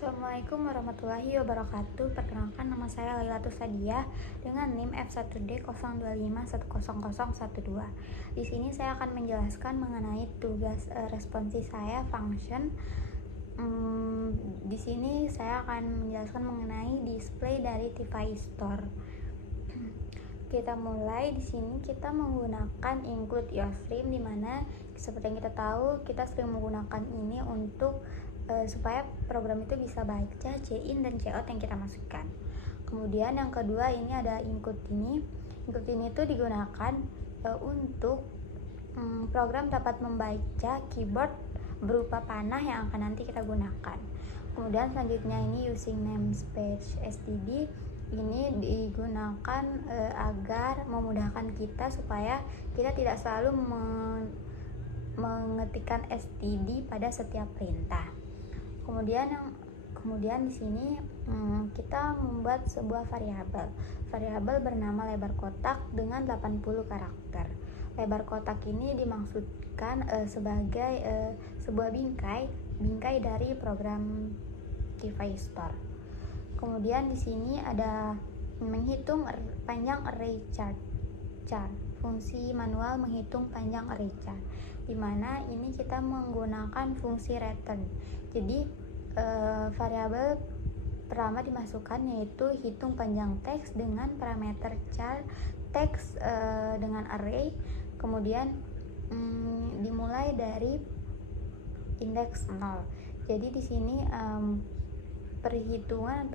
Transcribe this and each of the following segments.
Assalamualaikum warahmatullahi wabarakatuh. Perkenalkan, nama saya Lailatul Sadiah dengan NIM F1D02510012. Di sini saya akan menjelaskan mengenai tugas responsi saya, function. Di sini saya akan menjelaskan mengenai display dari Tify Store. Kita mulai. Di sini kita menggunakan include yourstream, di mana seperti yang kita tahu kita sering menggunakan ini untuk supaya program itu bisa baca C-in dan C-out yang kita masukkan. Kemudian yang kedua, ini ada include ini. Include ini itu digunakan untuk program dapat membaca keyboard berupa panah yang akan nanti kita gunakan. Kemudian selanjutnya ini using namespace std. Ini digunakan agar memudahkan kita supaya kita tidak selalu mengetikkan std pada setiap perintah. Kemudian di sini kita membuat sebuah variabel bernama lebar kotak dengan 80 karakter. Lebar kotak ini dimaksudkan sebagai sebuah bingkai dari program Tify Store. Kemudian di sini ada menghitung panjang array chart, fungsi manual menghitung panjang array chart, di mana ini kita menggunakan fungsi return. Jadi variabel pertama dimasukkan yaitu hitung panjang teks dengan parameter char teks dengan array. Kemudian dimulai dari indeks 0. Jadi di sini perhitungan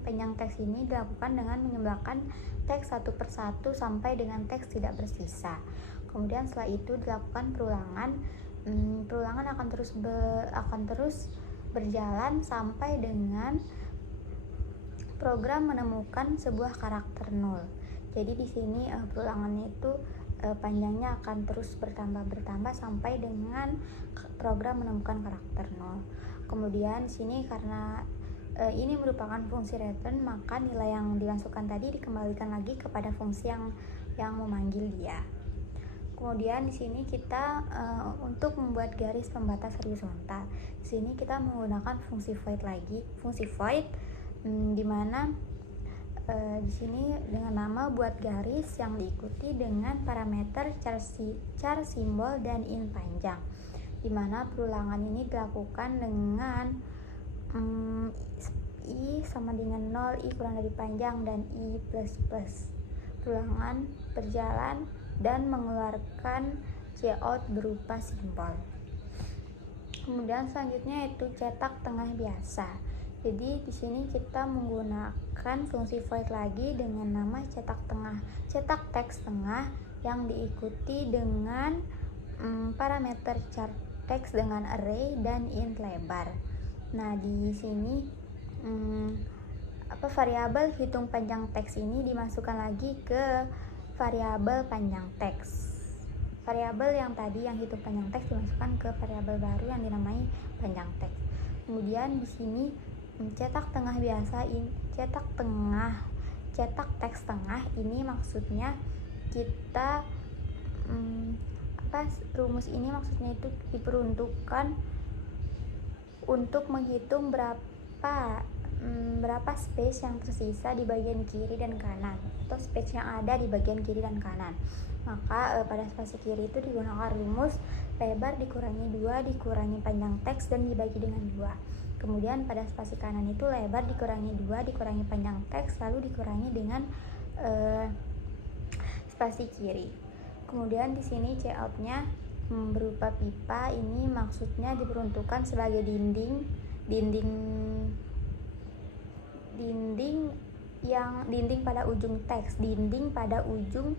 panjang teks ini dilakukan dengan menjumlahkan teks satu persatu sampai dengan teks tidak bersisa. Kemudian setelah itu dilakukan perulangan akan terus berjalan sampai dengan program menemukan sebuah karakter 0. Jadi di sini perulangannya itu panjangnya akan terus bertambah sampai dengan program menemukan karakter 0. Kemudian di sini karena ini merupakan fungsi return, maka nilai yang dimasukkan tadi dikembalikan lagi kepada fungsi yang memanggil dia. Kemudian di sini kita untuk membuat garis pembatas horizontal. Di sini kita menggunakan fungsi void lagi, di mana di sini dengan nama buat garis yang diikuti dengan parameter char simbol dan in panjang, di mana perulangan ini dilakukan dengan i sama dengan 0, i kurang dari panjang, dan i plus. Perulangan berjalan dan mengeluarkan cout berupa simbol. Kemudian selanjutnya itu cetak tengah biasa. Jadi di sini kita menggunakan fungsi void lagi dengan nama cetak teks tengah yang diikuti dengan parameter char teks dengan array dan int lebar. Nah, di sini variabel hitung panjang teks ini dimasukkan lagi ke variabel panjang teks. Variabel yang tadi yang hitung panjang teks dimasukkan ke variabel baru yang dinamai panjang teks. Kemudian di sini cetak teks tengah ini maksudnya kita rumus ini maksudnya itu diperuntukkan untuk menghitung berapa space yang tersisa di bagian kiri dan kanan, atau space yang ada di bagian kiri dan kanan. Maka pada spasi kiri itu digunakan rumus lebar dikurangi 2 dikurangi panjang teks dan dibagi dengan 2. Kemudian pada spasi kanan itu lebar dikurangi 2 dikurangi panjang teks lalu dikurangi dengan spasi kiri. Kemudian di sini cout-nya berupa pipa, ini maksudnya diperuntukkan sebagai dinding pada ujung teks, pada ujung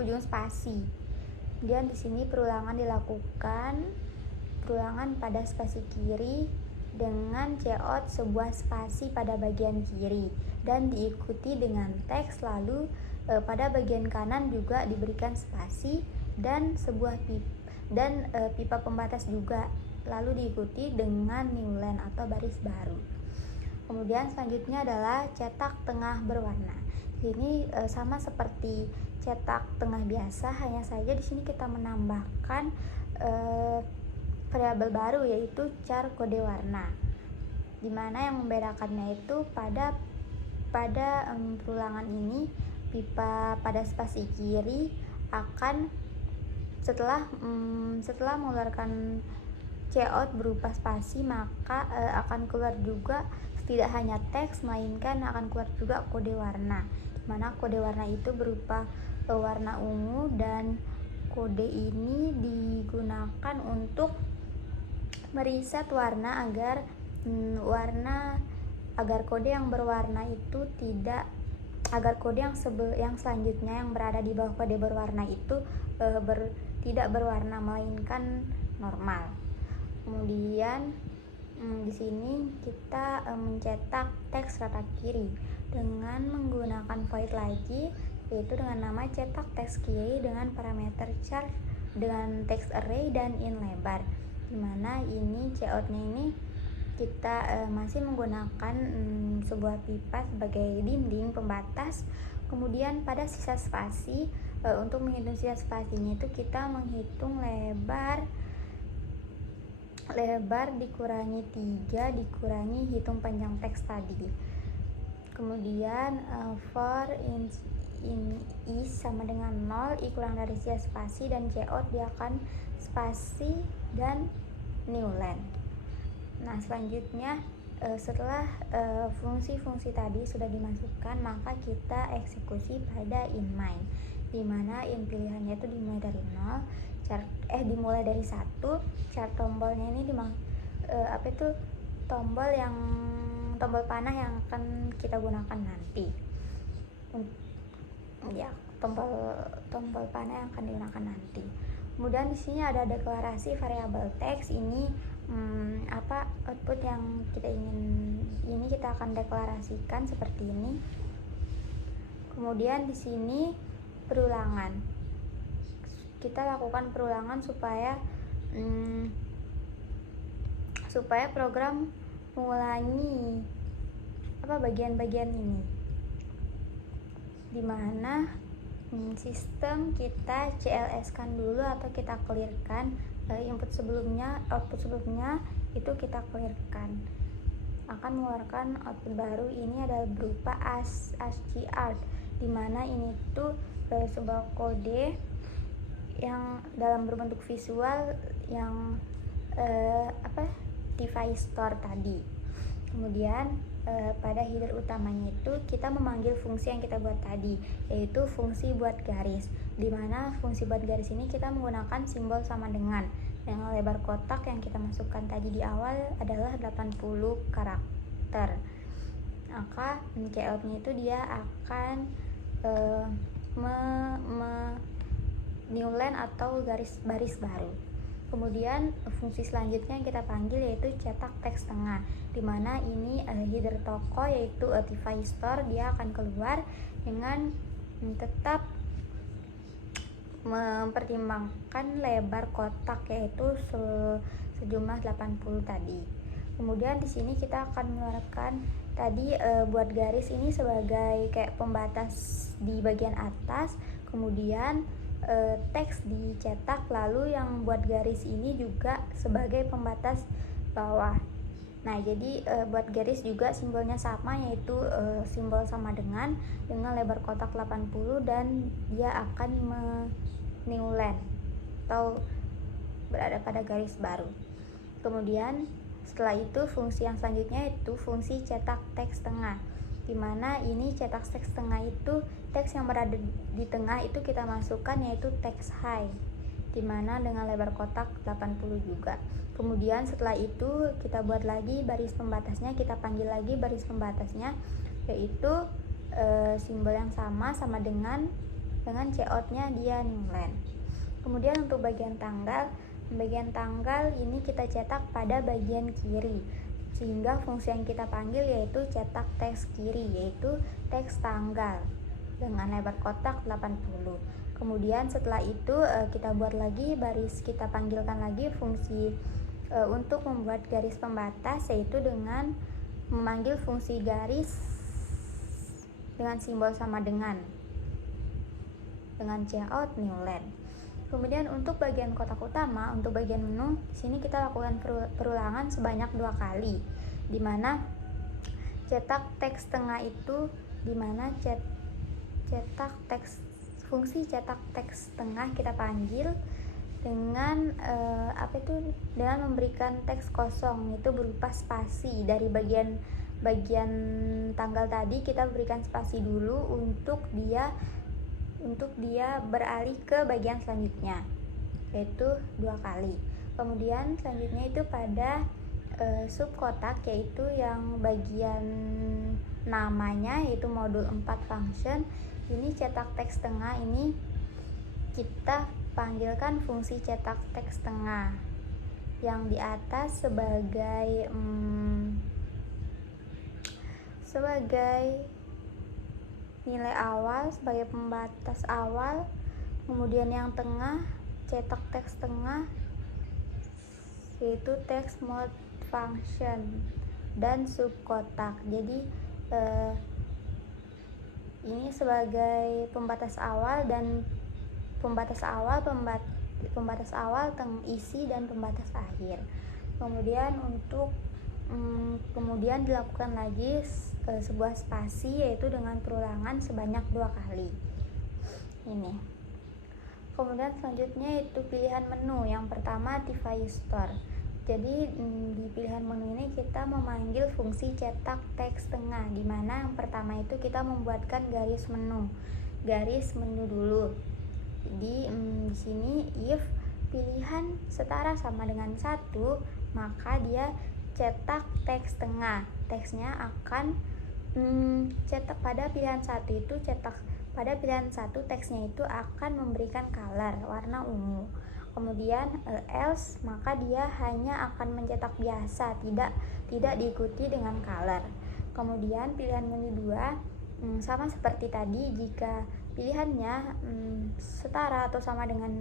ujung spasi. Kemudian di sini perulangan pada spasi kiri dengan cout sebuah spasi pada bagian kiri dan diikuti dengan teks, lalu pada bagian kanan juga diberikan spasi dan pipa pembatas juga, lalu diikuti dengan new line atau baris baru. Kemudian selanjutnya adalah cetak tengah berwarna. Ini sama seperti cetak tengah biasa, hanya saja di sini kita menambahkan variabel baru yaitu char kode warna, dimana yang membedakannya itu pada perulangan ini pipa pada spasi kiri akan setelah mengeluarkan cout berupa spasi, maka akan keluar juga tidak hanya teks melainkan akan keluar juga kode warna, dimana kode warna itu berupa warna ungu, dan kode ini digunakan untuk mereset warna agar kode yang berwarna itu agar kode yang selanjutnya yang berada di bawah kode berwarna itu tidak berwarna melainkan normal. Kemudian di sini kita mencetak teks rata kiri dengan menggunakan void lagi, yaitu dengan nama cetak teks kiri dengan parameter char dengan text array dan in lebar, dimana ini coutnya ini kita masih menggunakan sebuah pipa sebagai dinding pembatas. Kemudian pada sisa spasi, untuk menghitung sisa spasinya itu kita menghitung lebar dikurangi 3 dikurangi hitung panjang teks tadi. Kemudian for in is sama dengan 0, i kurang dari sisa spasi, dan cout dia akan spasi dan new line. Nah, selanjutnya setelah fungsi-fungsi tadi sudah dimasukkan, maka kita eksekusi pada in main, dimana in pilihannya itu dimulai dari 0, dimulai dari 1. Char tombolnya ini tombol panah yang akan kita gunakan nanti. Ya, tombol panah yang akan digunakan nanti. Kemudian di sini ada deklarasi variabel teks. Ini output yang kita kita akan deklarasikan seperti ini. Kemudian di sini perulangan. Kita lakukan perulangan supaya program mengulangi bagian-bagian ini, dimana sistem kita CLS kan dulu atau kita clearkan output sebelumnya itu kita clearkan, akan mengeluarkan output baru. Ini adalah berupa ASCII art, dimana ini tuh sebuah kode yang dalam berbentuk visual yang device store tadi. Kemudian pada header utamanya itu kita memanggil fungsi yang kita buat tadi, yaitu fungsi buat garis, dimana fungsi buat garis ini kita menggunakan simbol sama dengan lebar kotak yang kita masukkan tadi di awal adalah 80 karakter. Maka coutnya itu dia akan new line atau garis baris baru. Kemudian fungsi selanjutnya yang kita panggil yaitu cetak teks tengah, dimana ini header toko yaitu device store, dia akan keluar dengan tetap mempertimbangkan lebar kotak yaitu sejumlah 80 tadi. Kemudian di sini kita akan mengeluarkan tadi buat garis ini sebagai kayak pembatas di bagian atas, kemudian teks dicetak, lalu yang buat garis ini juga sebagai pembatas bawah. Nah, jadi buat garis juga simbolnya sama, yaitu simbol sama dengan lebar kotak 80 dan dia akan new line atau berada pada garis baru. Kemudian setelah itu fungsi yang selanjutnya yaitu fungsi cetak teks tengah, dimana ini cetak teks tengah itu teks yang berada di tengah itu kita masukkan yaitu teks high, dimana dengan lebar kotak 80 juga. Kemudian setelah itu kita buat lagi baris pembatasnya, kita panggil lagi baris pembatasnya yaitu simbol yang sama dengan coutnya dia new line. Kemudian untuk bagian tanggal ini kita cetak pada bagian kiri, sehingga fungsi yang kita panggil yaitu cetak teks kiri, yaitu teks tanggal dengan lebar kotak 80. Kemudian setelah itu kita buat lagi kita panggilkan lagi fungsi untuk membuat garis pembatas, yaitu dengan memanggil fungsi garis dengan simbol sama dengan cout new line. Kemudian untuk bagian kotak utama, untuk bagian menu, di sini kita lakukan perulangan sebanyak 2 kali, di mana cetak teks tengah itu fungsi cetak teks tengah kita panggil dengan dengan memberikan teks kosong, itu berupa spasi. Dari bagian tanggal tadi kita berikan spasi dulu untuk dia beralih ke bagian selanjutnya, yaitu 2 kali. Kemudian selanjutnya itu pada subkotak, yaitu yang bagian namanya yaitu modul 4 function. Ini cetak teks tengah, ini kita panggilkan fungsi cetak teks tengah yang di atas sebagai nilai awal, sebagai pembatas awal. Kemudian yang tengah cetak teks tengah yaitu text mode function dan subkotak. Jadi ini sebagai pembatas awal, isi dan pembatas akhir. Kemudian dilakukan lagi sebuah spasi, yaitu dengan perulangan sebanyak 2 kali. Ini. Kemudian selanjutnya itu pilihan menu. Yang pertama device store. Jadi di pilihan menu ini kita memanggil fungsi cetak teks tengah, di mana yang pertama itu kita membuatkan garis menu dulu. Jadi di sini if pilihan setara sama dengan 1, maka dia cetak teks tengah. Teksnya akan cetak pada pilihan 1 itu teksnya itu akan memberikan color, warna ungu. Kemudian else, maka dia hanya akan mencetak biasa, tidak diikuti dengan color. Kemudian pilihan menu 2 sama seperti tadi, jika pilihannya setara atau sama dengan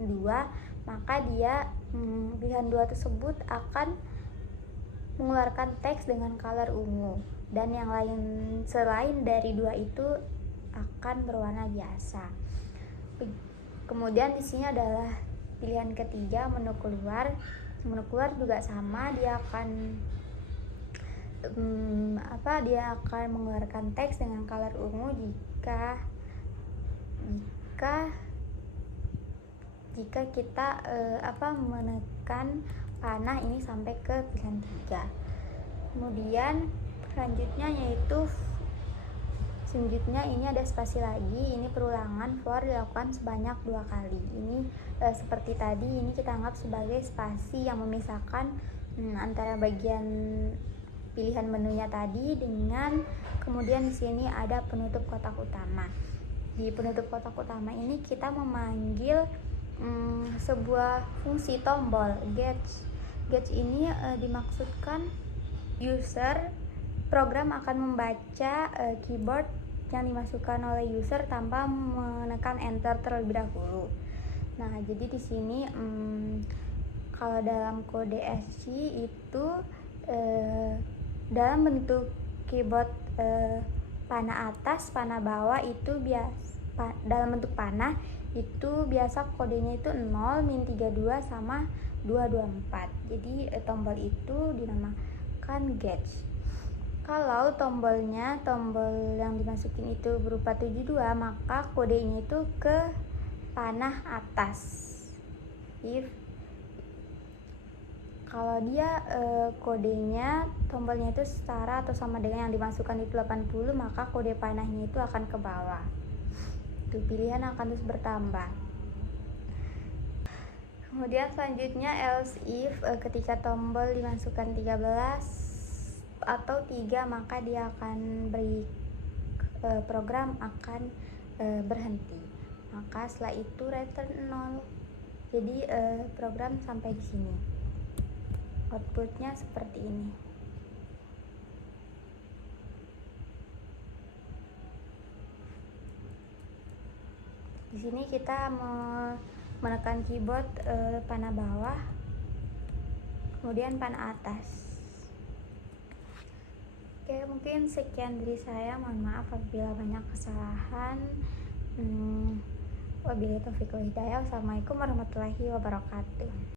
2, maka dia pilihan 2 tersebut akan mengeluarkan teks dengan color ungu, dan yang lain selain dari 2 itu akan berwarna biasa. Kemudian di sini adalah pilihan ketiga, menu keluar. Menu keluar juga sama, dia akan mengeluarkan teks dengan color ungu jika kita menekan panah ini sampai ke pilihan 3. Kemudian selanjutnya ini ada spasi lagi, ini perulangan for dilakukan sebanyak 2 kali. Ini seperti tadi, ini kita anggap sebagai spasi yang memisahkan antara bagian pilihan menunya tadi dengan, kemudian di sini ada penutup kotak utama. Di penutup kotak utama ini kita memanggil sebuah fungsi tombol gauge. Gauge ini dimaksudkan program akan membaca keyboard yang dimasukkan oleh user tanpa menekan enter terlebih dahulu. Nah, jadi di sini kalau dalam kode SC itu dalam bentuk keyboard panah atas, panah bawah itu dalam bentuk panah itu biasa kodenya itu 0, -32 sama 224. Jadi tombol itu dinamakan gauge. Kalau tombol yang dimasukin itu berupa 72, maka kodenya itu ke panah atas. Kalau dia tombolnya itu setara atau sama dengan yang dimasukkan itu 80, maka kode panahnya itu akan ke bawah. Itu pilihan akan terus bertambah. Kemudian selanjutnya else if, ketika tombol dimasukkan 13 atau 3, maka dia akan program akan berhenti. Maka setelah itu return 0. Jadi program sampai di sini. Outputnya seperti ini. Di sini kita menekan keyboard panah bawah, kemudian panah atas. Oke, mungkin sekian dari saya. Mohon maaf apabila banyak kesalahan. Wabillahi taufiq wal hidayah. Wassalamualaikum warahmatullahi wabarakatuh.